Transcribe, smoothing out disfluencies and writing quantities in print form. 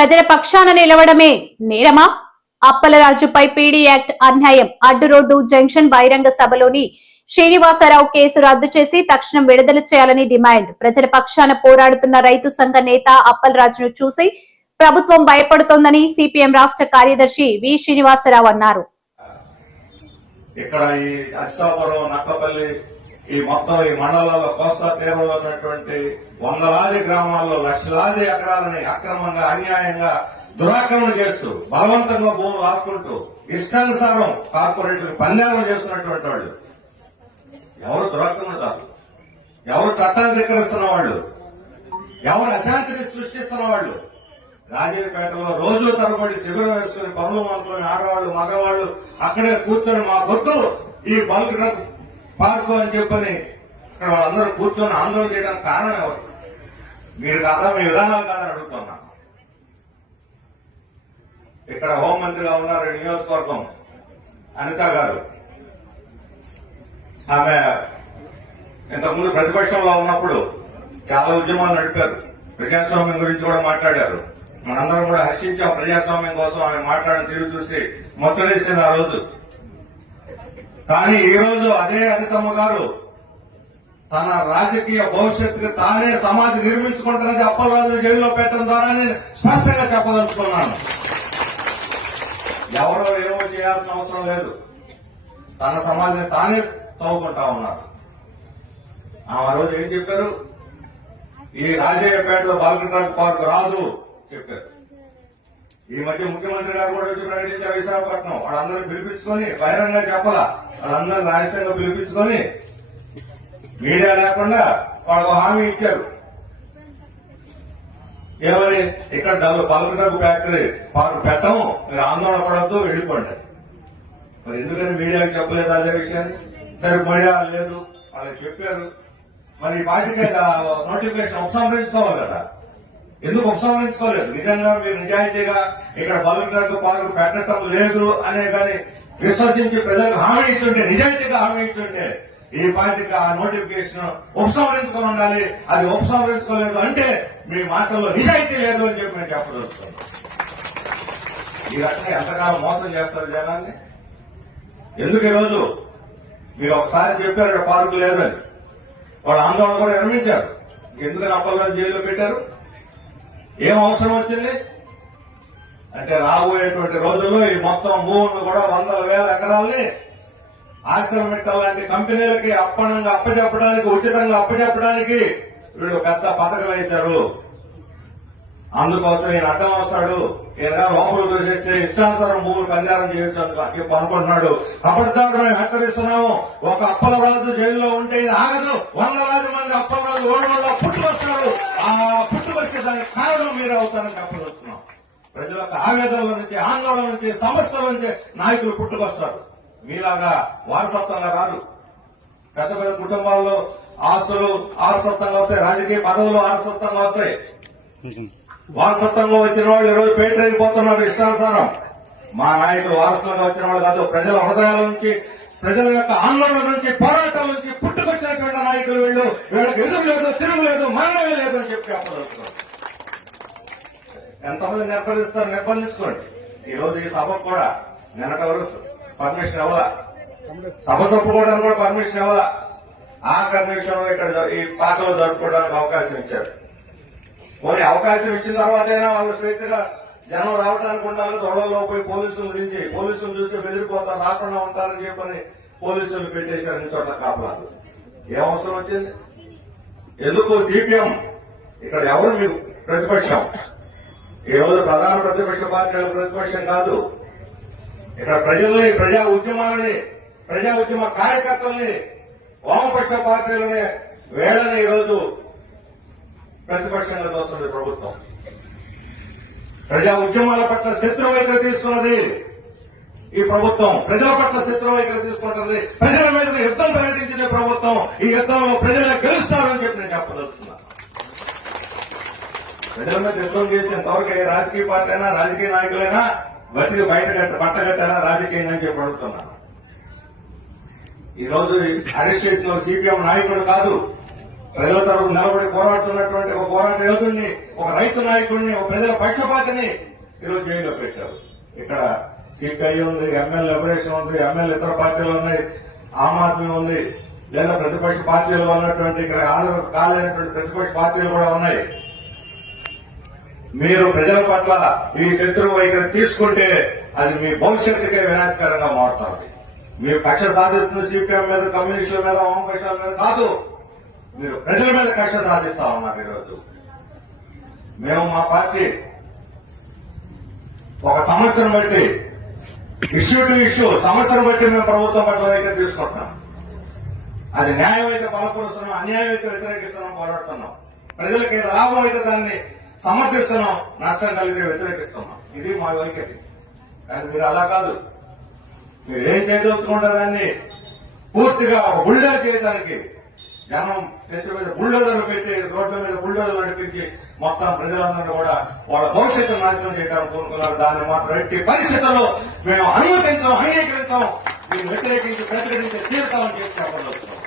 ప్రజల పక్షాన నిలవడమే నేరమా? అప్పలరాజుపై పీడీ యాక్ట్ అన్యాయం. అడ్డు రోడ్డు జంక్షన్ బహిరంగ సభలోని శ్రీనివాసరావు కేసు రద్దు చేసి తక్షణం విడుదల చేయాలని డిమాండ్. ప్రజల పక్షాన పోరాడుతున్న రైతు సంఘ నేత అప్పలరాజును చూసి ప్రభుత్వం భయపడుతోందని సిపిఎం రాష్ట్ర కార్యదర్శి వి శ్రీనివాసరావు అన్నారు. ఇక్కడ ఈ అచ్చాపురం, నక్కపల్లి, ఈ మొత్తం ఈ మండలంలో కోస్తా తీరంలో ఉన్నటువంటి వందలాది గ్రామాల్లో లక్షలాది ఎకరాలని అక్రమంగా, అన్యాయంగా దురాక్రమణ చేస్తూ బలవంతంగా భూములు లాక్కుంటూ ఇష్టానుసారం కార్పొరేట్లకు పందేలం చేస్తున్నటువంటి వాళ్ళు ఎవరు దురాక్రమణదారులు, ఎవరు చట్టాన్ని ధిక్కరిస్తున్న వాళ్ళు, ఎవరు అశాంతిని సృష్టిస్తున్న వాళ్ళు. రాజేపేటలో రోజుల తరబడి శిబిరం వేసుకుని పనులు అనుకుని ఆడవాళ్లు, మగవాళ్లు అక్కడే కూర్చొని మా పొద్దు ఈ బల్క్ డ్రగ్ పార్కు అని చెప్పని అక్కడ వాళ్ళందరూ కూర్చొని ఆందోళన చేయడానికి కారణం ఎవరు? మీరు కాదా, మీ విధానాలు కాదని అడుగుతున్నా. ఇక్కడ హోంమంత్రిగా ఉన్నారు నియోజకవర్గం అనిత గారు. ఆమె ఇంతకుముందు ప్రతిపక్షంలో ఉన్నప్పుడు చాలా ఉద్యమాలు నడిపారు. ప్రజాస్వామ్యం గురించి కూడా మాట్లాడారు. మనందరం కూడా హర్షించాం. ప్రజాస్వామ్యం కోసం ఆమె మాట్లాడిన తీరు చూసి ముచ్చటేసింది ఆ రోజు. కానీ ఈ రోజు అదే అనితమ్మ గారు తన రాజకీయ భవిష్యత్తుకు తానే సమాధి నిర్మించుకుంటున్నది అప్పలరాజు జైల్లో పెట్టడం ద్వారా నేను స్పష్టంగా చెప్పదలుచుకున్నాను. ఎవరో ఏమో చేయాల్సిన అవసరం లేదు. తన సమాధిని తానే తవ్వుకుంటా ఉన్నారు. ఆ రోజు ఏం చెప్పారు? ఈ రాజయ్యపేటలో బల్క్ డ్రగ్ పార్క్ రాదు చెప్పారు. ఈ మధ్య ముఖ్యమంత్రి గారు కూడా వచ్చి ప్రకటించారు విశాఖపట్నం. వాళ్ళందరూ పిలిపించుకొని బహిరంగ చెప్పాలా, వాళ్ళందరూ రహస్యంగా పిలిపించుకొని మీడియా లేకుండా వాళ్ళకు హామీ ఇచ్చారు. ఏమని? ఇక్కడ బల్క్ డ్రగ్ ఫ్యాక్టరీ పార్క్ పెట్టము, మీరు ఆందోళన పడద్దు, వెళ్లిపోండి. మరి ఎందుకని మీడియాకి చెప్పలేదు అదే విషయాన్ని? సరే, మీడియా లేదు, వాళ్ళకి చెప్పారు. మరి వాటికి నోటిఫికేషన్ ఉపసంహరించుకోవాలి కదా. ఎందుకు ఉపసంహరించుకోలేదు? నిజంగా మీరు నిజాయితీగా ఇక్కడ బల్క్ డ్రగ్ పార్క్ పెట్టడం లేదు అనే కానీ విశ్వసించి ప్రజలకు హామీ ఇచ్చుంటే, నిజాయితీగా హామీ ఇచ్చుంటే ఈ పార్టీకి ఆ నోటిఫికేషన్ ఉపసంహరించుకొని ఉండాలి. అది ఉపసంహరించుకోలేదు అంటే మీ మాటల్లో నిజాయితీ లేదు అని చెప్పి నేను చెప్పదలుచుకున్నాను. ఈ రకంగా ఎంతకాలం మోసం చేస్తారు జనాన్ని? ఎందుకు ఈరోజు మీరు ఒకసారి చెప్పారు పార్కు లేదని, వాళ్ళు ఆందోళన కూడా నిర్మించారు. ఎందుకని అప్పలరాజు జైల్లో పెట్టారు? ఏం అవసరం వచ్చింది అంటే రాబోయేటువంటి రోజుల్లో ఈ మొత్తం భూములను కూడా వందల వేల ఎకరాలని ఆశ్రమిట్టల్ లాంటి కంపెనీలకి అప్పనంగా అప్పచెప్పడానికి, ఉచితంగా అప్పచెప్పడానికి వీళ్ళు పెద్ద పథకం వేశారు. అందుకోసం ఈయన అడ్డం వస్తాడు, ఈయన లోపల చూసేస్తే ఇష్టానుసారం భూములు పంజారం చేయొచ్చు అనుకుంటున్నాడు. అబద్ధాలు మేము హెచ్చరిస్తున్నాము. ఒక అప్పలరాజు జైల్లో ఉంటే ఇది ఆగదు. వందలాది మంది అప్పలరాజు ఓడలో పుట్టుకొస్తారు. ఆ పుట్టుకొచ్చే దానికి కారణం మీరే అవుతారని చెప్పదలుచున్నాం. ప్రజల యొక్క ఆవేదనల నుంచి, ఆందోళన నుంచి, సమస్యల నుంచి నాయకులు పుట్టుకొస్తారు. మీలాగా వారసత్వంగా రాదు. పెద్ద పెద్ద కుటుంబాల్లో ఆస్తులు వారసత్వంగా వస్తాయి, రాజకీయ పదవులు వారసత్వంగా వస్తాయి. వారసత్వంగా వచ్చిన వాళ్ళు ఈరోజు పేటరైపోతున్నారు ఇష్టానుసారం. మా నాయకులు వారసత్వంగా వచ్చిన వాళ్ళు కాదు. ప్రజల హృదయాల నుంచి, ప్రజల యొక్క ఆందోళన నుంచి, పోరాటాల నుంచి పుట్టుకొచ్చినటువంటి నాయకులు వీళ్ళు. వీళ్ళకి ఎదురు లేదు, తిరుగులేదు, మరణమే లేదు అని చెప్పి చెప్పదలుచుకోండి. ఎంతమంది నిర్బంధించుకోండి. ఈ రోజు ఈ సభకు కూడా నిన్నటి వరకు పర్మిషన్ ఇవ్వాలా, సభ తప్పుకోవడానికి కూడా పర్మిషన్ ఇవ్వాలా. ఆఖరి నిమిషంలో ఇక్కడ ఈ పాకలో జరుపుకోవడానికి అవకాశం ఇచ్చారు. పోనీ అవకాశం ఇచ్చిన తర్వాతైనా వాళ్ళు స్వేచ్ఛగా జనం రావడానికి ఉండాలి. దొడల్లో పోయి పోలీసులు దించి, పోలీసులు చూస్తే బెదిరిపోతారు, రాకుండా ఉంటారని చెప్పని పోలీసులు పెట్టేశారు చోట్ల కాపలాలు. ఏం అవసరం వచ్చింది? ఎందుకు? సిపిఎం ఇక్కడ ఎవరు మీకు ప్రతిపక్షం? ఈ రోజు ప్రధాన ప్రతిపక్ష పార్టీల ప్రతిపక్షం కాదు. ఇక్కడ ప్రజల్ని, ప్రజా ఉద్యమాలని, ప్రజా ఉద్యమ కార్యకర్తల్ని, వామపక్ష పార్టీలని, వేళని ఈరోజు ప్రతిపక్షంగా చూస్తుంది ప్రభుత్వం. ప్రజా ఉద్యమాల పట్ల శత్రు వైఖరి తీసుకున్నది ఈ ప్రభుత్వం. ప్రజల పట్ల శత్రు వైఖరి తీసుకుంటుంది. ప్రజల మీద యుద్ధం ప్రకటించిన ప్రభుత్వం. ఈ యుద్ధంలో ప్రజలే గెలుస్తారని చెప్పి నేను చెప్పదలుచుకున్నాను. ప్రజల మీద యుద్ధం చేసేంతవరకు ఏ రాజకీయ పార్టీ అయినా, రాజకీయ నాయకులైనా బతికి బట్టగట్టారా రాజకీయంగా అని చెప్పి అడుగుతున్నాను. ఈ రోజు అరెస్ట్ చేసిన సిపిఎం నాయకుడు కాదు, ప్రజల తరపు నిలబడి పోరాడుతున్నటువంటి ఒక పోరాట యోధుడిని, ఒక రైతు నాయకుడిని, ఒక ప్రజల పక్షపాతిని ఈరోజు జైల్లో పెట్టారు. ఇక్కడ సిపిఐ ఉంది, ఎమ్మెల్యే లిబరేషన్ ఉంది, ఎమ్మెల్యే ఇతర పార్టీలు ఉన్నాయి, ఆమ్ ఆద్మీ ఉంది, లేదా ప్రతిపక్ష పార్టీలు ఉన్నటువంటి ఇక్కడ హాజరు కాలేనటువంటి ప్రతిపక్ష పార్టీలు కూడా ఉన్నాయి. మీరు ప్రజల పట్ల ఈ శత్రువు వైఖరి తీసుకుంటే అది మీ భవిష్యత్తుకే వినాశకరంగా మారుతుంది. మీరు కక్ష సాధిస్తున్న సిపిఎం మీద, కమ్యూనిస్టుల మీద, వామపక్షాల మీద కాదు, మీరు ప్రజల మీద కక్ష సాధిస్తా ఉన్నారు. ఈరోజు మేము మా పార్టీ ఒక సమస్యను బట్టి ఇష్యూ టు ఇష్యూ సమస్యను బట్టి మేము ప్రభుత్వం పట్ల వైఖరి తీసుకుంటున్నాం. అది న్యాయం అయితే బలపరుస్తున్నాం, అన్యాయం అయితే వ్యతిరేకిస్తున్నాం, పోరాడుతున్నాం. ప్రజలకి లాభం అయితే దాన్ని సమర్థిస్తున్నాం, నష్టం కలిగితే వ్యతిరేకిస్తున్నాం. ఇది మా వైఖరి. కానీ మీరు అలా కాదు. మీరు ఏం చేయదలుచుకుంటారని పూర్తిగా ఒక బుల్డోజర్ చేయడానికి జనం నెత్తి మీద బుల్డోజర్లు పెట్టి రోడ్ల మీద బుల్డోజర్లు నడిపించి మొత్తం ప్రజలందరూ కూడా వాళ్ళ భవిష్యత్తును నాశనం చేయడానికి కోరుకున్నారు. దాన్ని మాత్రం ఎట్టి పరిస్థితుల్లో మేము అనుమతించాం, అంగీకరించాం. దీన్ని వ్యతిరేకించి ప్రతిఘటించి తీరుతామని చెప్పి చెప్పగలుగుతున్నాం.